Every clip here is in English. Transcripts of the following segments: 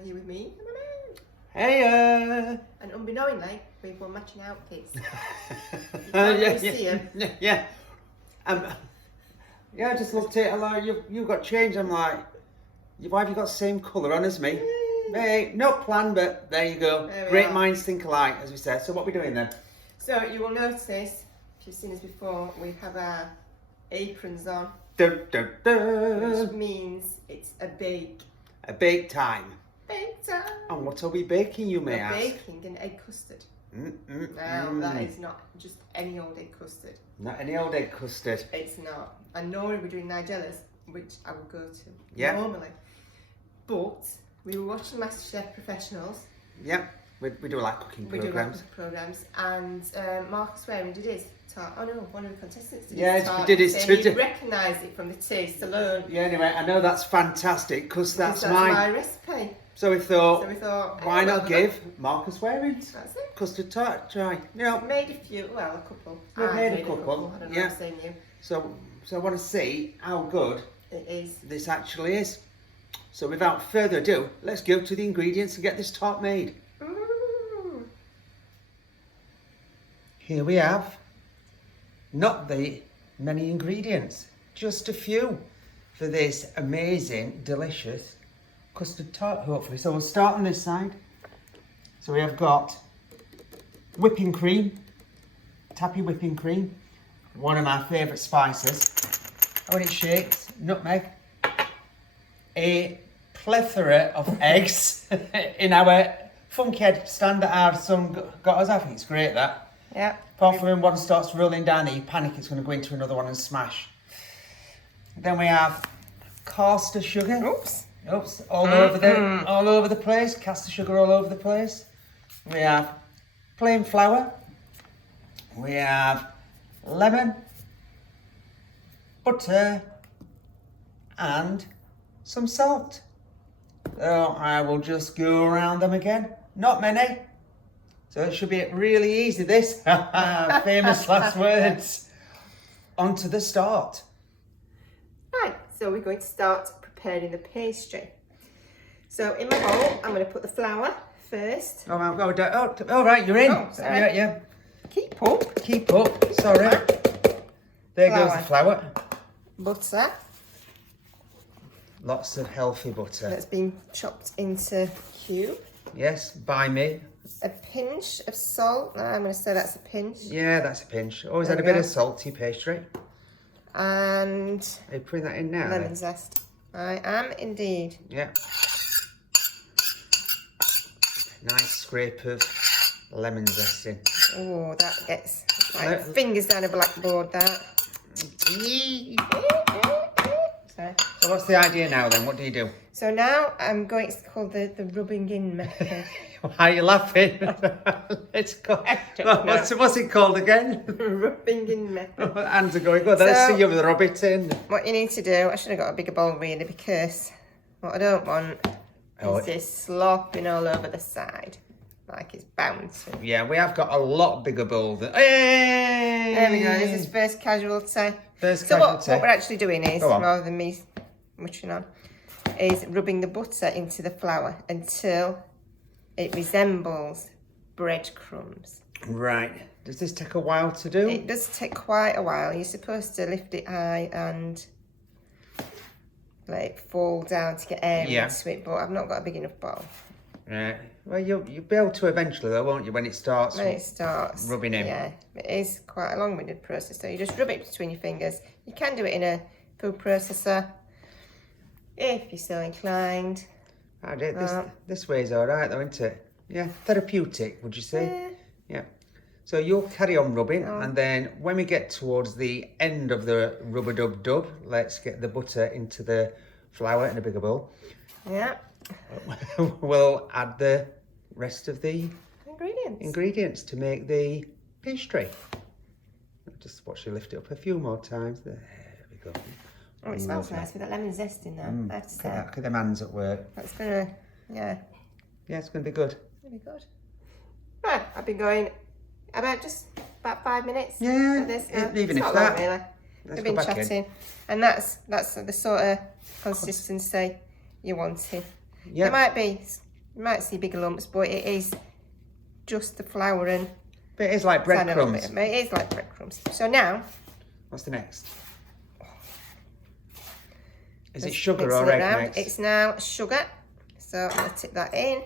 you're here with me. Hey, And unbeknowingly, we've won matching outfits. yeah. Yeah, I just looked at it. I'm like, you've got change. I'm like, why have you got the same colour on as me? Hey, no plan, but there you go. Great minds think alike, as we said. So what are we doing then? So you will notice, if you've seen us before, we have our aprons on. Dun, dun, dun. Which means it's a bake. A bake time. Bake time. And what are we baking, you may ask? We're baking an egg custard. Now, that is not just any old egg custard. Not any old egg custard. It's not. And nor are we doing Nigella's, which I will go to normally. But we were watching Masterchef Professionals. Yeah, we do like cooking programmes. We do like programmes. And Marcus Wareing did his tart. Oh no, one of the contestants did his tart. We did his too. He recognised it from the taste alone. Yeah, anyway, I know that's fantastic because that's my recipe. So we thought, why oh, not give Marcus Wareing's custard tart a try? You know, made a few, well, a couple. We've made a couple. I don't know, I've seen you. So I want to see how good it is. This actually is. So without further ado, let's go to the ingredients and get this tart made. Ooh. Here we have, not the many ingredients, just a few for this amazing, delicious custard tart, hopefully. So we'll start on this side. So we have got whipping cream, tappy whipping cream, one of my favourite spices. When it shakes, nutmeg, a plethora of eggs in our funky head stand that our son got us. I think it's great that. Yeah. Apart from when one starts rolling down there, you panic it's going to go into another one and smash. Then we have caster sugar. Oops, all over the place. Caster sugar all over the place. We have plain flour. We have lemon, butter, and some salt. So I will just go around them again. Not many. So it should be really easy, this. Famous last words. On to the start. Right, so we're going to start preparing the pastry. So in my bowl, I'm going to put the flour first. Oh, right, you're in. Oh, sorry. Yeah. Keep up. Keep up, sorry. There goes the flour. Butter. Lots of healthy butter. That's been chopped into cube. Yes, by me. A pinch of salt. I'm going to say that's a pinch. Yeah, that's a pinch. Always had a bit of salty pastry. And are you putting that in now? Lemon zest. I am indeed. Yeah. Nice scrape of lemon zest in. Oh, that gets like fingers down a blackboard, that. Sorry. So what's the idea now then? What do you do? So now I'm going, it's called the rubbing in method. Why are you laughing? It's called, what's it called again? Rubbing in method. Hands are going, let's see you rub it in. What you need to do, I should have got a bigger bowl really, because what I don't want is this slopping all over the side, like it's bouncing. Yeah, we have got a lot bigger bowl than... Hey! There we go, this is first casualty. What we're actually doing is, rather than me mushing on, is rubbing the butter into the flour until it resembles breadcrumbs. Right. Does this take a while to do? It does take quite a while. You're supposed to lift it high and let it fall down to get air into it, but I've not got a big enough bowl. Right. Well, you'll be able to eventually, though, won't you, when it starts rubbing in? Yeah, it is quite a long-winded process. So you just rub it between your fingers. You can do it in a food processor if you're so inclined. This way's all right, though, isn't it? Yeah, therapeutic, would you say? Yeah. So you'll carry on rubbing, and then when we get towards the end of the rubber-dub-dub, let's get the butter into the flour in a bigger bowl. Yeah. We'll add the rest of the ingredients to make the pastry. Just watch you lift it up a few more times. There we go. Oh, it smells nice with that lemon zest in there. I have to say. Look at them hands at work. That's gonna, yeah, it's gonna be good. It'll be good. Right, I've been going about 5 minutes. Yeah, this. Even it's if not that. Long, really. We've been chatting, and that's the sort of consistency you wanted. Yeah. There might be You might see bigger lumps, but it is just the flour and... But it is like breadcrumbs. It is like breadcrumbs. So now... What's the next? Is it sugar or egg next? It's now sugar. So I'm going to tip that in.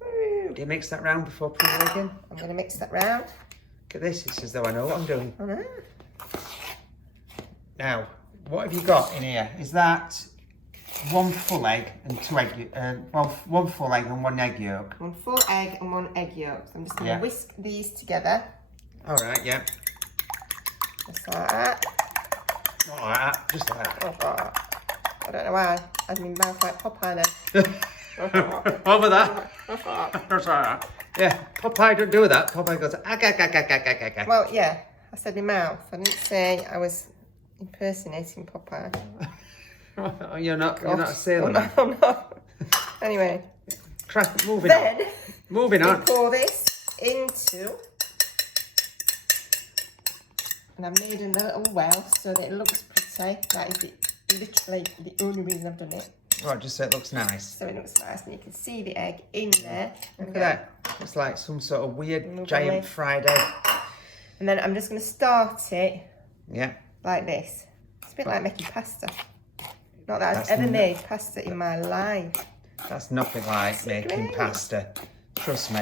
Woo. Do you mix that round before putting the egg in? I'm going to mix that round. Look at this. It's as though I know what I'm doing. I know. Now, what have you got in here? Is that one full egg and two egg, one full egg and one egg yolk? One full egg and one egg yolk. So I'm just going to whisk these together. All right, yeah. Just like that. Not like that, just like that. I don't know why I had my mouth like Popeye then. Over that. Just like that. Yeah, Popeye don't do that. Popeye goes, ag. Well, yeah, I said my mouth. I didn't say I was impersonating Popeye. You're not a sailor man. I'm not. Anyway. Moving on. Moving on. Pour this into... And I've made a little well so that it looks pretty. That is literally the only reason I've done it. Right, just so it looks nice. So it looks nice, and you can see the egg in there. Look at that. It's like some sort of weird giant fried egg. And then I'm just going to start it like this. It's a bit like making pasta. Not that I've ever made pasta in my life. That's nothing like making pasta. Trust me.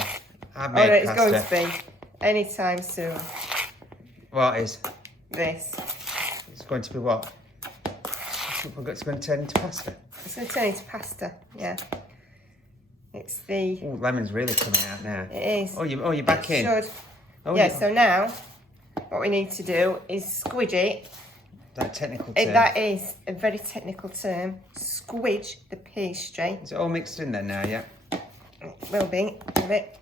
I've made pasta. It's going to be anytime soon. What is? This. It's going to be what? It's going to turn into pasta. It's going to turn into pasta, yeah. It's the... Oh, lemon's really coming out now. It is. Oh, you're back in. Should. Oh, yeah, so now what we need to do is squidge it. That technical term. That is a very technical term. Squidge the pastry. Is it all mixed in there now, yeah? It will be a bit.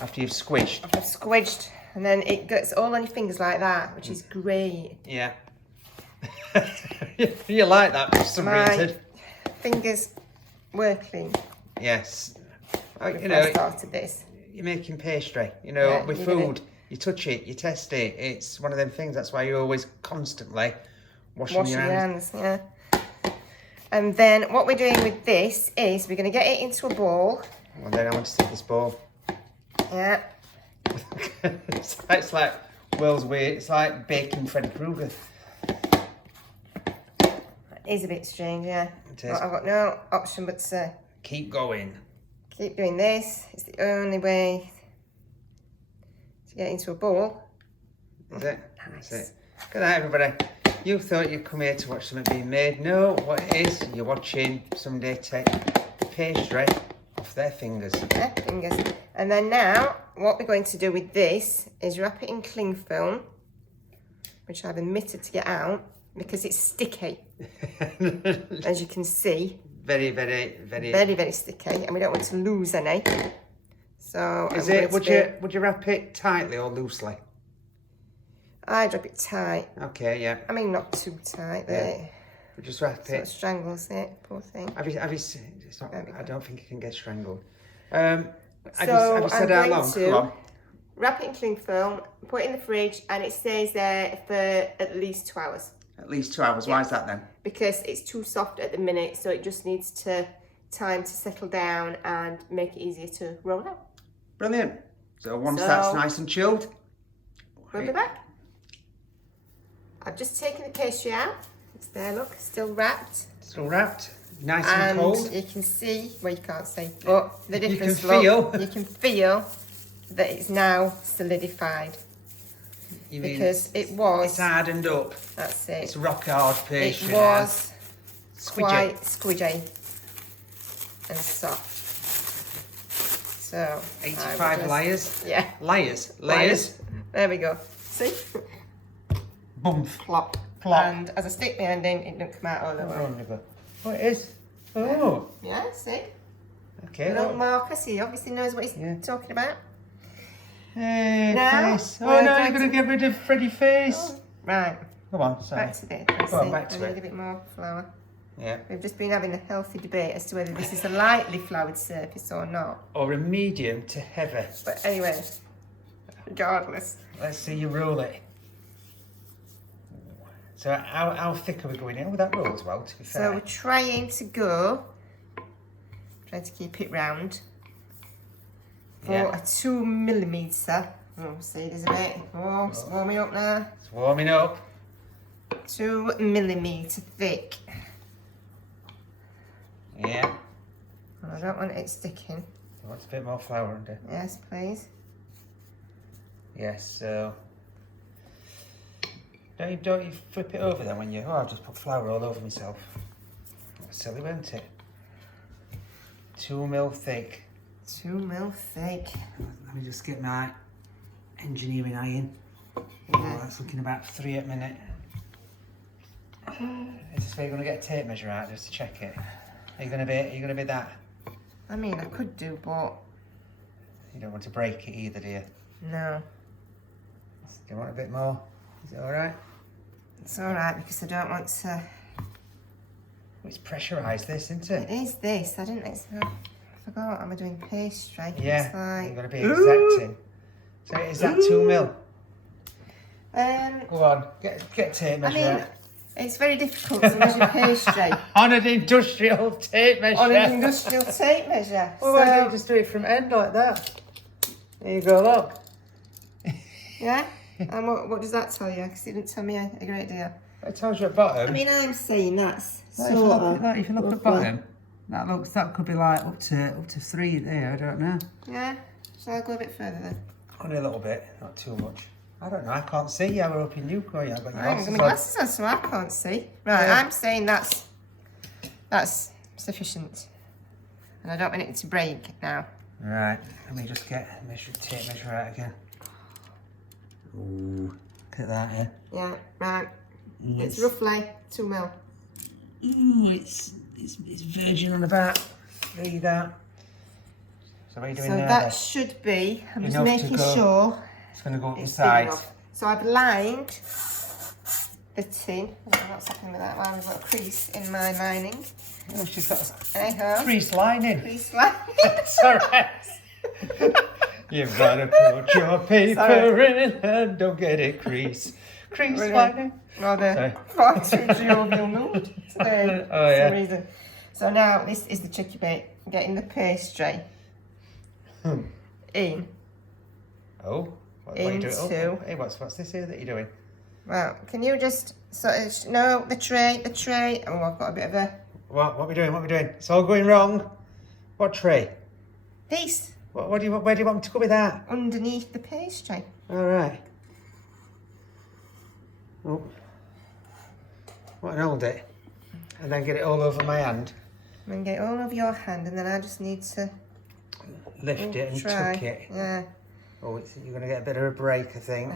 After you've squished. I've squidged, and then it gets all on your fingers like that, which is great. Yeah. You like that for some reason. Fingers were clean. Yes. You know, I started this. You're making pastry. You know, with food, you touch it, you test it. It's one of them things. That's why you're always constantly washing your hands. Yeah. And then what we're doing with this is we're going to get it into a bowl. Well, then I want to see this bowl. Yeah. It's like world's weird. It's like baking Freddy Krueger. It is a bit strange, yeah. It is. But I've got no option but to keep going. Keep doing this. It's the only way to get into a bowl. Is it? Nice. That's it. Good night, everybody. You thought you'd come here to watch something being made. No, what it is, you're watching somebody take the pastry off their fingers. Yeah, fingers. And then now, what we're going to do with this is wrap it in cling film, which I've omitted to get out because it's sticky. As you can see. Very sticky, and we don't want to lose any. So would you wrap it tightly or loosely? I'd wrap it tight. Okay, yeah. I mean, not too tight. Yeah. Just wrap it. It strangles it, poor thing. It's not, I don't think it can get strangled. Have you said how long? Come on. Wrap it in cling film, put it in the fridge, and it stays there for at least 2 hours. At least 2 hours. Yeah. Why is that then? Because it's too soft at the minute, so it just needs time to settle down and make it easier to roll out. Brilliant. So once that's nice and chilled, we'll be back. I've just taken the pastry out. It's there, look, still wrapped. Still wrapped. Nice and cold. You can see, well, you can't see, but the difference. You can feel that it's now solidified. Because it was. It's hardened up. That's it. It's rock hard pastry. It was quite squidgy and soft. So 85 layers. Yeah. Layers. There we go. See? Boom. Plop. Plop. And as I stick my hand in, it don't come out all the way. Oh, it is. Oh. Yeah, see? Okay. Little Marcus, he obviously knows what he's talking about. Hey, now, face. Oh no, you're going to get rid of Freddy face. Oh, right. Come on, sorry. Back to this. Back to I need a bit more flour. Yeah. We've just been having a healthy debate as to whether this is a lightly floured surface or not. Or a medium to heavy. But anyway, regardless. Let's see you roll it. So how thick are we going in? Oh, that rolls well, to be fair. So we're trying to keep it round. for a 2 millimetre. Oh, see, there's a bit. Oh, it's warming up now. It's warming up. 2 millimetre thick. Yeah. I don't want it sticking. I want a bit more flour under. Yes, please. Yes, so... Don't you flip it over then when you... Oh, I've just put flour all over myself. That's silly, wasn't it? 2 mil thick. 2 mil thick. Let me just get my engineering eye in. Yeah. Oh, that's looking about 3 at minute. Is this where you're going to get a tape measure out just to check it? Are you going to be that? I mean, I could do, but... You don't want to break it either, do you? No. Do you want a bit more? Is it alright? It's alright because I don't want to... It's pressurised this, isn't it? It is this. I forgot I'm doing pastry. Yeah, It's like... you're going to be exacting. So is that 2 mil? Go on, get tape measure out. It's very difficult to measure pastry. On an industrial tape measure. On an industrial tape measure. Well, why don't you just do it from end like that? There you go, look. Yeah? And what does that tell you? Because it didn't tell me a great deal. It tells you at bottom. I mean, I'm saying that's If you look at bottom, that could be like up to 3 there. I don't know. Yeah. Shall I go a bit further then? Only a little bit, not too much. I don't know. I can't see. Yeah, we're up in you. Oh, yeah, I've got your I've got my glasses on, so I can't see. Right, Yeah. I'm saying that's sufficient, and I don't want it to break now. Right. Let me just get a tape measure out again. Ooh, look at that, yeah. Yeah. Right. It's roughly 2 mil. Ooh, it's verging on about 3 that. So what are you doing So there? that should be. I'm just Enough to making go. sure It's going to go up the it's big sides. enough. So I've lined the tin. I don't know what's happening with that one. I've got a crease in my lining. Oh, she's got a Anyhow. crease lining. Crease lining. It's alright. You've got to put your paper in and don't get it crease. Crease lining. Rather far too jovial mood today Oh, for yeah. some reason. So now this is the tricky bit. Getting the pastry in. Oh, what are you doing? Into. Oh, hey, what's this here that you're doing? Well, can you just sort of, no, the tray. Oh, I've got a bit of a... What are we doing? It's all going wrong. What tray? This. Where do you want me to go with that? Underneath the pastry. All right. Oh. What, and hold it. And then get it all over my hand. And then get it all over your hand, and then I just need to... Lift it and try. tuck it. Yeah. Oh, you're going to get a bit of a break, I think.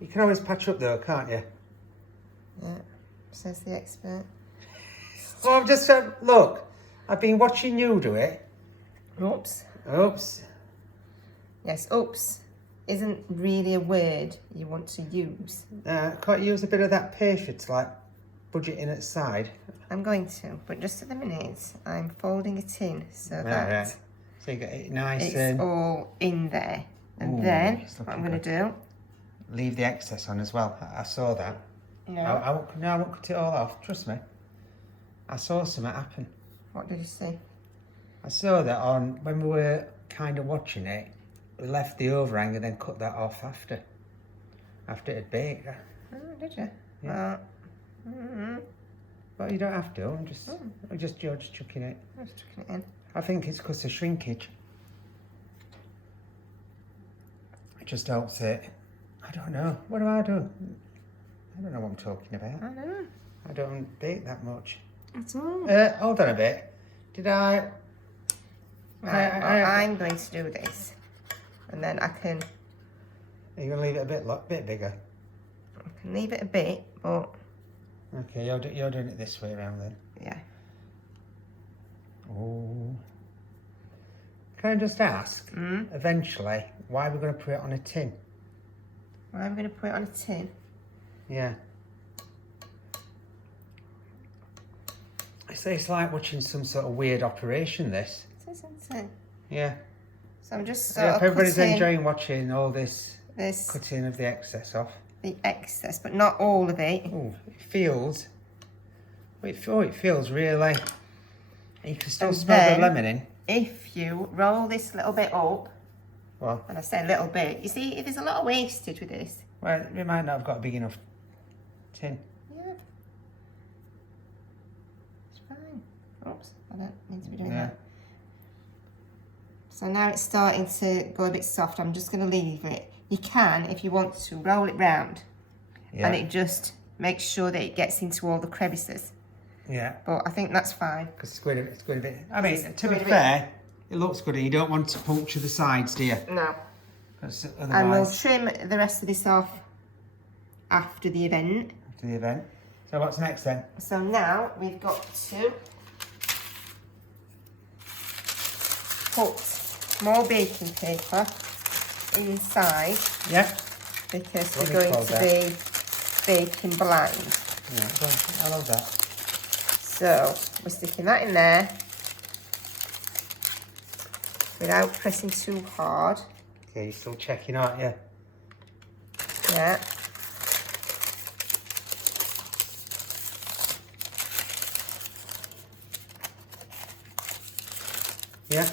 You can always patch up though, can't you? Yeah, says the expert. Well, I've just said, look, I've been watching you do it. Oops. Oops. Yes, oops isn't really a word you want to use. Can't you use a bit of that patience, like budget in at the side? I'm going to, but just at the minute, I'm folding it in so that Right. So you get it nice it's and all in there. And Ooh, then, it's what looking I'm going to do... leave the excess on as well. I saw that. No. I won't cut it all off. Trust me. I saw something happen. What did you see? I saw that on when we were kind of watching it. We left the overhang and then cut that off after it had baked. Oh, did you? Yeah. Well, But you don't have to. I'm just chucking it. I'm just chucking it in. I think it's because of shrinkage. It just helps it. I don't know. What do I do? I don't know what I'm talking about. I don't know. I don't bake that much. At all. Hold on a bit. Did I? Right, well, I'm going to do this. And then I can Are you going to leave it a bit bigger? leave it a bit, but... Okay, you're doing it this way around then. Yeah. Oh. Can I just ask, eventually, why we're going to put it on a tin? Well, I'm going to put it on a tin. Yeah. It's like watching some sort of weird operation, this. It is, isn't it? Yeah. So I'm just I sort hope of everybody's cutting enjoying watching all this this, cutting of the excess off. the excess, but not all of it. Oh, it feels... it feels really... You can still And smell the then- lemon in. if you roll this little bit up, Well, and I say a little bit, you see, if there's a lot of wastage with this. well, we might not have got a big enough tin. Yeah. It's fine. Oops, I don't need to be doing Yeah. that. So now it's starting to go a bit soft. I'm just going to leave it. You can, if you want to, roll it round. Yeah. And it just makes sure that it gets into all the crevices. Yeah. But I think that's fine. Because it's going a bit. I mean, It's to be going a bit- fair, it looks good, and you don't want to puncture the sides, do you? No. 'Cause And we'll otherwise, trim the rest of this off after the event. after the event. So what's next then? So now we've got to put more baking paper inside Yeah. because What we're do you going call to that? be baking blind. Yeah. Go on. I love that. So we're sticking that in there without pressing too hard. Okay, you're still checking, aren't you? Yeah. Yeah.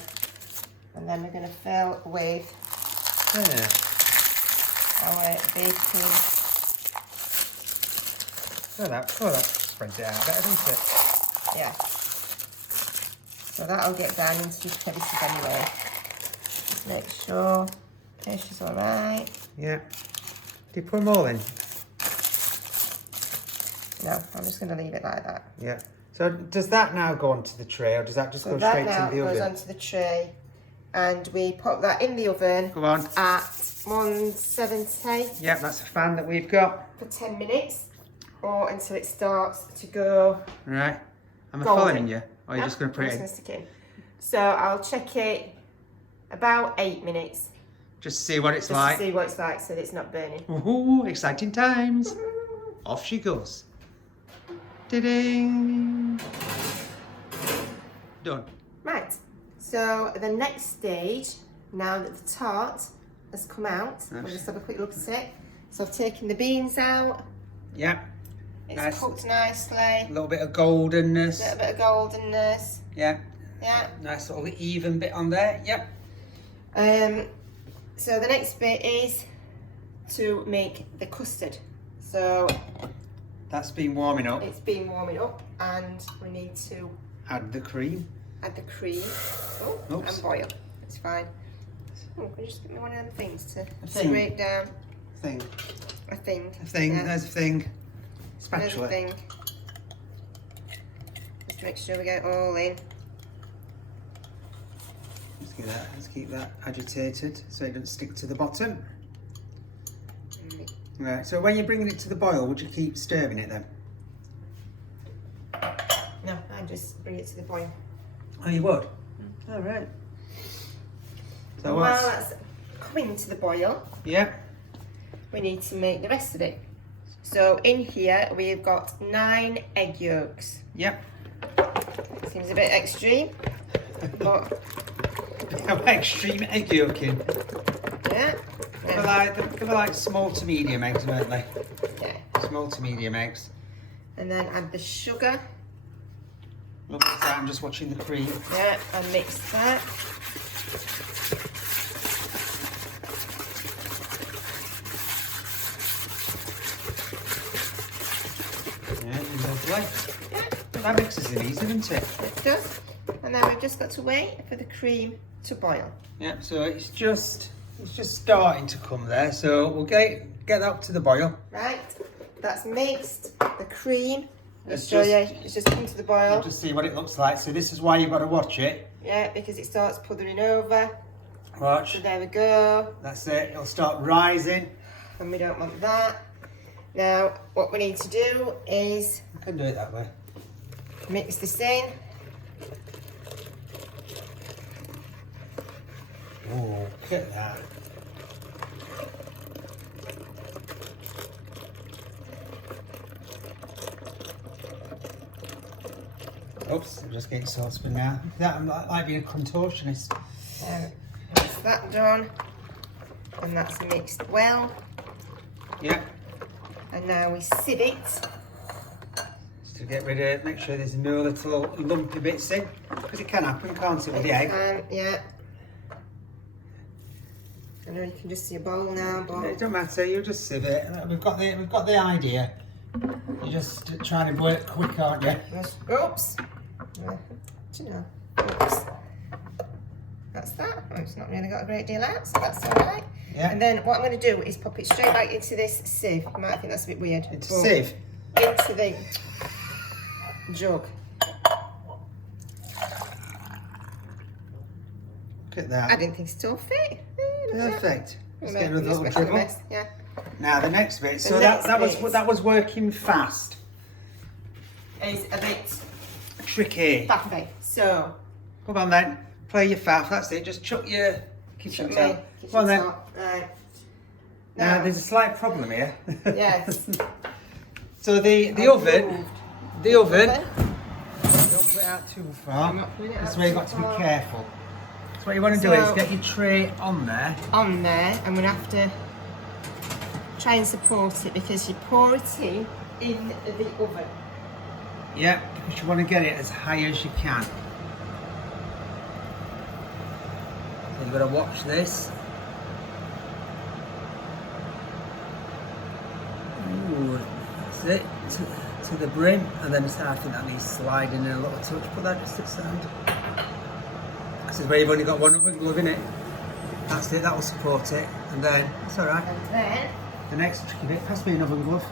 And then we're going to fill with Yeah. our baking. That spreads it out better, doesn't it? Yeah. So that'll get down into your crevices anyway. Just make sure pasture's alright. Yeah. Do you put them all in? No, I'm just going to leave it like that. Yeah. So does that now go onto the tray, or does that just So go that straight now to the goes oven? onto the tray, and we pop that in the oven Go on. at 170 Yeah, that's a fan that we've got. for 10 minutes, or until it starts to go. Right. Am I Golden. following you? Or are you Yeah, just going to put I'm it in? just gonna stick it in. So I'll check it about 8 minutes, Just to see what it's just like. to see what it's like, so that it's not burning. Ooh, exciting times. Off she goes. Ding. Done. Right. So the next stage, now that the tart has come out, we'll just have a quick look at it. So I've taken the beans out. Yeah. It's Nice. cooked nicely. A little bit of goldenness. A little bit of goldenness. Yeah. Yeah. Nice little even bit on there. Yep. So the next bit is to make the custard. So That's been warming up. it's been warming up, and we need to Add the cream. add the cream. Oh, Oops. and boil. It's fine. Oh, can you just give me one of them things to thing. scrape down? Thing. A thing. A thing. Yeah. There's a thing. There's Spatula. a thing. Just make sure we get it all in. Let's keep that agitated so it doesn't stick to the bottom. Right. So when you're bringing it to the boil, would you keep stirring it then? No, I just bring it to the boil. Oh, you would. All right. So While what's? that's coming to the boil, Yeah. we need to make the rest of it. So in here we've got 9 egg yolks. Yep. Seems a bit extreme, but Extreme egg yolking. yeah. They were like small to medium eggs, weren't they? Yeah. Small to medium eggs. And then add the sugar. Look at that, I'm just watching the cream. Yeah, and mix that. Yeah, lovely. Yeah, That mixes it easy, doesn't it? it does. And then we've just got to wait for the cream to boil. Yeah, so it's just starting to come there. So we'll get that up to the boil. Right, that's mixed. The cream, It's show just- you, it's just come to the boil. We'll just see what it looks like. So this is why you've got to watch it. Yeah, because it starts puthering over. Watch. So there we go. That's it. It'll start rising. And we don't want that. Now, what we need to do is I can do it that way. mix this in. Oh, look at that. Oops, I'm just getting saucepan now. That I'm like being a contortionist. That's that done. And that's mixed well. Yeah. And now we sieve it. It's to get rid of, make sure there's no little lumpy bits in, because it can happen, can't it, with the egg? Yeah. I know you can just see a bowl now, but It don't matter. You just sieve it. We've got the idea. You're just trying to work quick, aren't you? Oops. Do you know? Oops. That's that. Oh, it's not really got a great deal out, so that's all right. Yeah. And then what I'm going to do is pop it straight back into this sieve. You might think that's a bit weird. Into sieve? Into the jug. Look at that. I didn't think it'd all fit. Perfect. Let's get another little Let's dribble. mess, yeah. Now the next bit. So next that was working fast. Is a bit Tricky. faffy. So Come on then. Play your faff. That's it. Just chuck your kitchen chuck towel. me Come on then. top. Right. Now there's a slight problem here. Yes. So the oven. Don't put it out too far. I'm not putting it That's out where you've too got to be far. careful. So what you want to do is So- get your tray on there. On there, I'm going to have to try and support it because you pour it in the oven. Yeah, because you want to get it as high as you can. So you've got to watch this. Ooh, that's it. To the brim, and then I think that needs sliding in a little touch. Put that just to the side. This is where you've only got one oven glove in it. That's it, that will support it. And then, it's alright. And then, The next tricky bit, pass me an oven glove.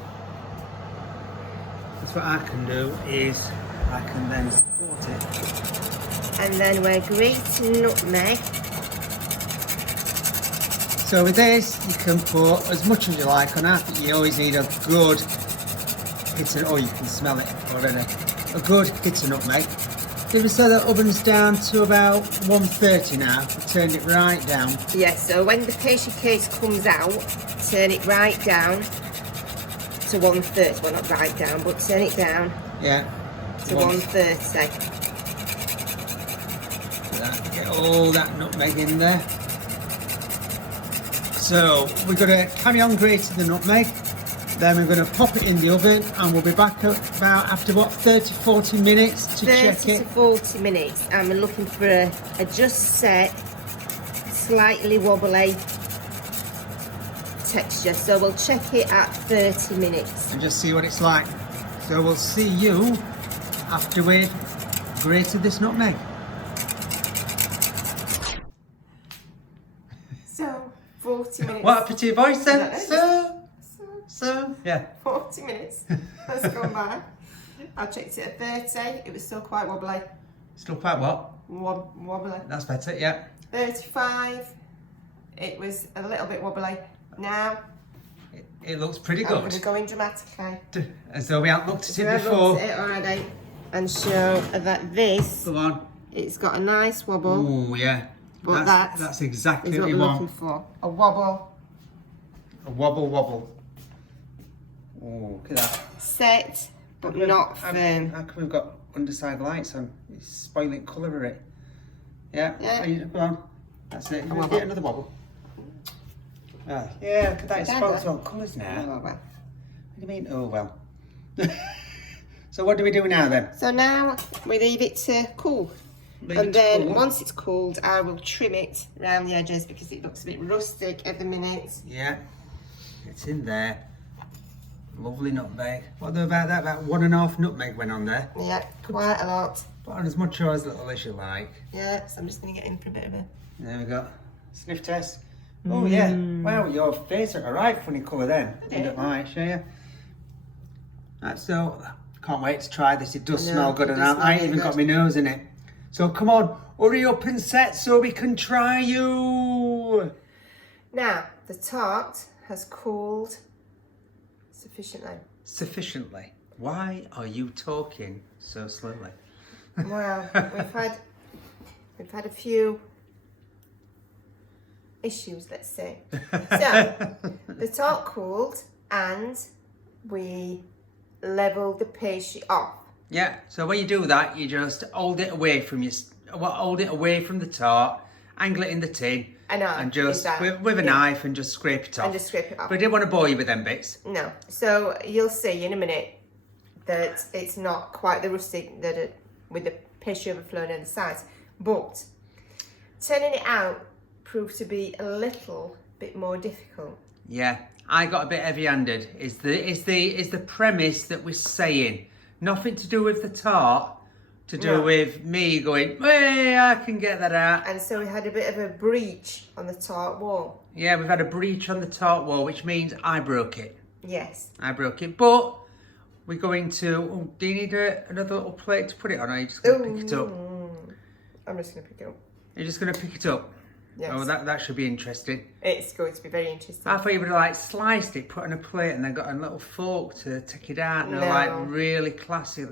That's what I can do is, I can then support it. and then we're grating nutmeg. So with this, you can put as much as you like on. I think you always need a good hit of, oh you can smell it already, a good hit of nutmeg. Did we say the oven's down to about 130 now? We turned it right down. Yes, so when the pastry case comes out, turn it right down to 130. Well, not right down, but turn it down Yeah. to 130. Get all that nutmeg in there. So we're going to carry on grating the nutmeg. Then we're going to pop it in the oven and we'll be back about after what, 30-40 minutes to check 30 to it. 40 minutes, and we're looking for a just set, slightly wobbly texture. So we'll check it at 30 minutes. And just see what it's like. So we'll see you after we've grated this nutmeg. So 40 minutes. What happened to your voice then? No, So, yeah. 40 minutes has gone by. I checked it at 30. It was still quite wobbly. Still quite what? Wobbly. That's better, yeah. 35. It was a little bit wobbly. Now It looks pretty I'm going to good. go in dramatically. As though we haven't looked at So it I've before. looked at it already and show that this, Go on. it's got a nice wobble. Oh, yeah. But that's exactly is what what you we're want. looking for. A wobble, A wobble wobble. Oh, look at that. set, but not firm. How come we've got underside lights on? It's spoiling colour of it. Yeah. Yeah. Go on. That's it. wobble. Get another wobble. Ah, yeah, look at that. It's Together. spoiled all colours now. Oh, well. What do you mean? Oh, well. So what do we do now then? So now we leave it to cool. Leave And it to then cool. once it's cooled, I will trim it around the edges because it looks a bit rustic at the minute. Yeah. It's in there. Lovely nutmeg. What about that? About 1.5 nutmeg went on there. Yeah, quite a lot. Put on as much or as little as you like. Yeah, so I'm just going to get in for a bit of a... There we go. Sniff test. Oh yeah. Wow, your face are alright funny colour then. You don't like, show you. That's so. Can't wait to try this. It does I know, smell good, it and does I ain't smell even good. got my nose in it. So come on, hurry up and set so we can try you. Now, the tart has cooled sufficiently. Sufficiently. Why are you talking so slowly? Well, we've had a few issues, let's say. So, the tart cooled and we levelled the pastry off. Yeah. So when you do that, you just hold it away from the tart, angle it in the tin, and just with a knife and just scrape it off. And just scrape it off. But I didn't want to bore you with them bits. No. So you'll see in a minute that it's not quite the rustic that with the pastry overflowing on the sides. But turning it out proved to be a little bit more difficult. Yeah, I got a bit heavy-handed. Is the premise that we're saying nothing to do with the tart, to do with me going, hey, I can get that out. And so we had a bit of a breach on the tart wall. Yeah, we've had a breach on the tart wall, which means I broke it. Yes. I broke it, but we're going to. Oh, do you need another little plate to put it on, or are you just going to pick it up? I'm just going to pick it up. You're just going to pick it up? Yes. Oh, that should be interesting. It's going to be very interesting. I thought you would have like sliced it, put it on a plate, and then got a little fork to take it out. And like really classy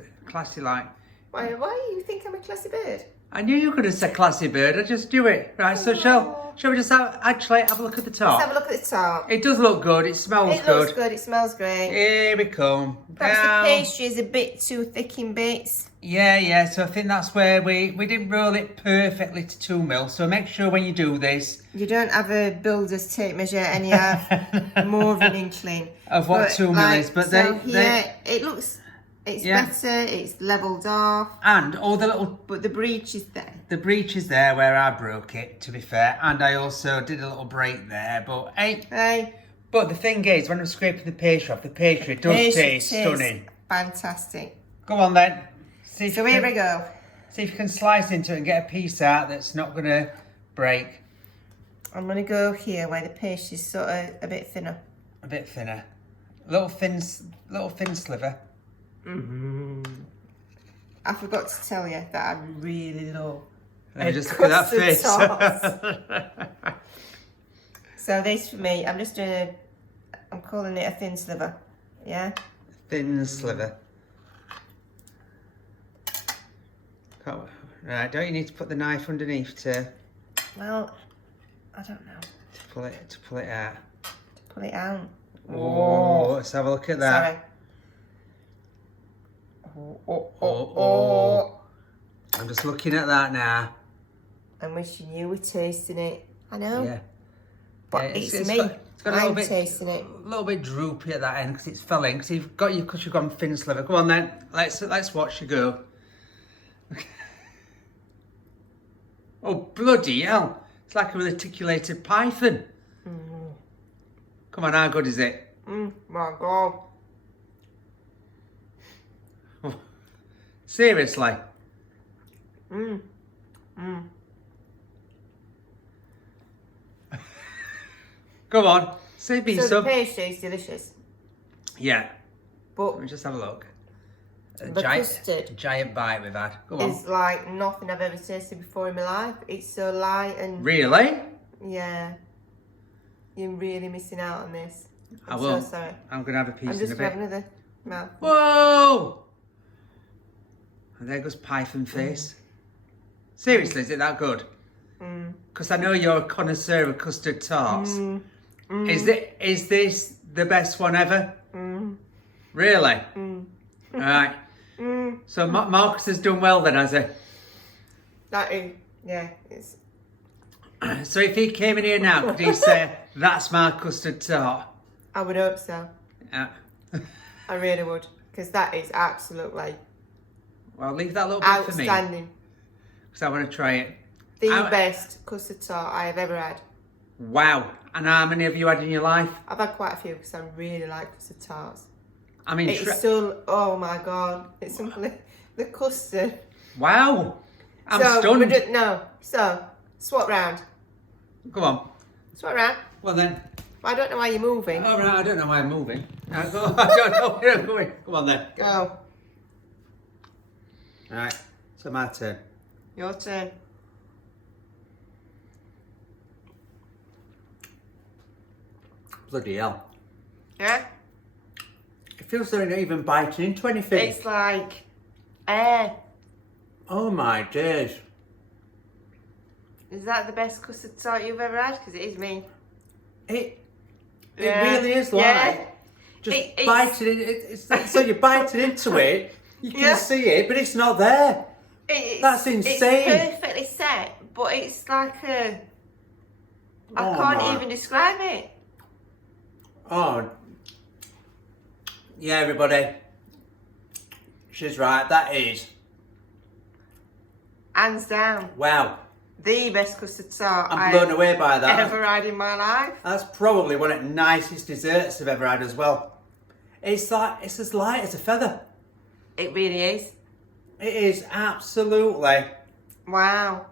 like. Why do you think I'm a classy bird? I knew you were going to say classy bird. I just do it. Right, so shall we just have a look at the tart? Let's have a look at the tart. It does look good. It smells good. It looks good. It smells great. Here we come. Perhaps the pastry is a bit too thick in bits. Yeah. So I think that's where we didn't roll it perfectly to 2 mil. So make sure when you do this, you don't have a builder's tape measure, and you have more of an inkling of what 2 mil is. But so it looks. It's better, it's levelled off. And all the little... But the breach is there. The breach is there where I broke it, to be fair. And I also did a little break there. But hey. But the thing is, when I'm scraping the pastry off, the pastry does taste stunning. Fantastic. Go on then. So here we go. See if you can slice into it and get a piece out that's not going to break. I'm going to go here where the pastry's sort of a bit thinner. A bit thinner. Little thin sliver. I forgot to tell you that I really love just look at that face. So this for me, I'm calling it a thin sliver. Yeah? Thin sliver. Right, don't you need to put the knife underneath to... Well, I don't know. To pull it out. To pull it out. Oh, let's have a look at that. Sorry. Oh. I'm just looking at that now. I'm wishing you were tasting it. I know. Yeah. But it's me. I'm tasting it. A little bit droopy at that end because it's filling. Because you've gone thin sliver. Come on then. Let's watch you go. Oh bloody hell! It's like a reticulated python. Come on, how good is it? My God. Seriously? Come on, save me some. So the pastry is delicious. Yeah. But let me just have a look. The custard giant bite we've had. Go on. It's like nothing I've ever tasted before in my life. It's so light and... Really? Yeah. You're really missing out on this. I will. So sorry. I'm going to have a piece in a bit. I'm just going to have another mouth. Whoa! And there goes Python face. Seriously, is it that good? Because I know you're a connoisseur of custard tarts. Is this the best one ever? Really? Alright. So Marcus has done well then, has he? That is, yeah. It's... So if he came in here now, could he say, that's my custard tart? I would hope so. Yeah. I really would. Because that is absolutely... Well, leave that little bit for me. Outstanding. Because I want to try it. The best custard tart I have ever had. Wow. And how many have you had in your life? I've had quite a few because I really like custard tarts. I mean... It's so... Oh my God. It's something... The custard. Wow. I'm stunned. No. So, swap round. Go on. Swap round. Well then. I don't know why you're moving. Oh, right. I don't know why I'm moving. I don't know where I'm going. Come on then. Go. Alright. So my turn. Your turn. Bloody hell. Yeah? It feels like they're not even biting into anything. It's like air. Oh my days. Is that the best custard tart you've ever had? Because it is me. It really is like just biting it. It's so you're biting into it, you can see it, but it's not there. That's insane. It's perfectly set, but it's like a... I can't even describe it. Oh. Yeah, everybody. She's right, that is. Hands down. Wow. The best custard tart I'm blown away by that. ever had in my life. That's probably one of the nicest desserts I've ever had as well. It's as light as a feather. It really is. It is absolutely. Wow.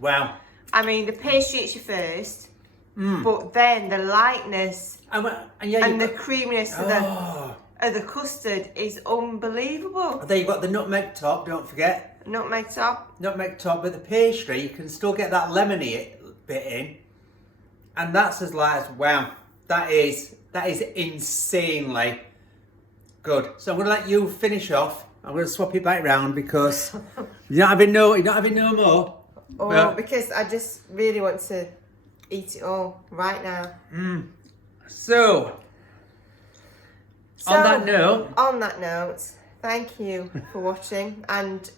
Wow. I mean, the pastry hits you first, but then the lightness And the creaminess of the custard is unbelievable. There you've got the nutmeg top, don't forget. Nutmeg top. Nutmeg top, but the pastry, you can still get that lemony bit in. And that's as light as, wow, that is insanely good. So I'm going to let you finish off. I'm going to swap it back round because you're not having no more. Oh, Well, because I just really want to eat it all right now. So, on that note, thank you for watching. And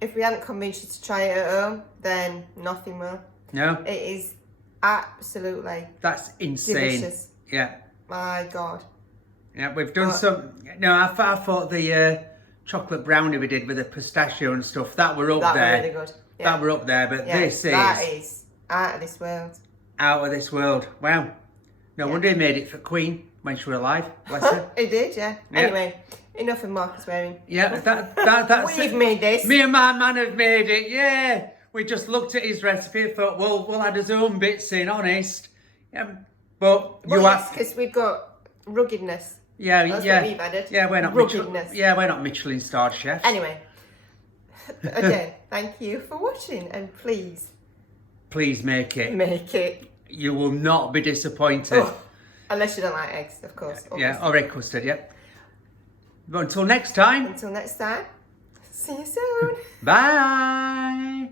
if we hadn't convinced you to try it at home, then nothing will. no, It is absolutely that's insane. delicious. Yeah, My God. yeah, we've done What? some. No, I thought the chocolate brownie we did with the pistachio and stuff that were up That there. was really good. Yeah. That were up there, but Yeah, this that is is out of this world. out of this world. Wow. No wonder he made it for Queen when she was alive. Bless her. It did, yeah. Yeah. Anyway, enough of Marcus Wareing. Yeah, that's We've it. made this. Me and my man have made it, yeah. We just looked at his recipe and thought, well, we'll add his own bits in, honest. But you have... because we've got ruggedness. Yeah, That's yeah. what we've added. Yeah, we're not Ruggedness. we're not Michelin starred chefs. Anyway, again, thank you for watching, and please Please make it. make it. You will not be disappointed. Oh, unless you don't like eggs, of course. Yeah, or egg custard, yeah. But until next time, Until next time, see you soon. bye.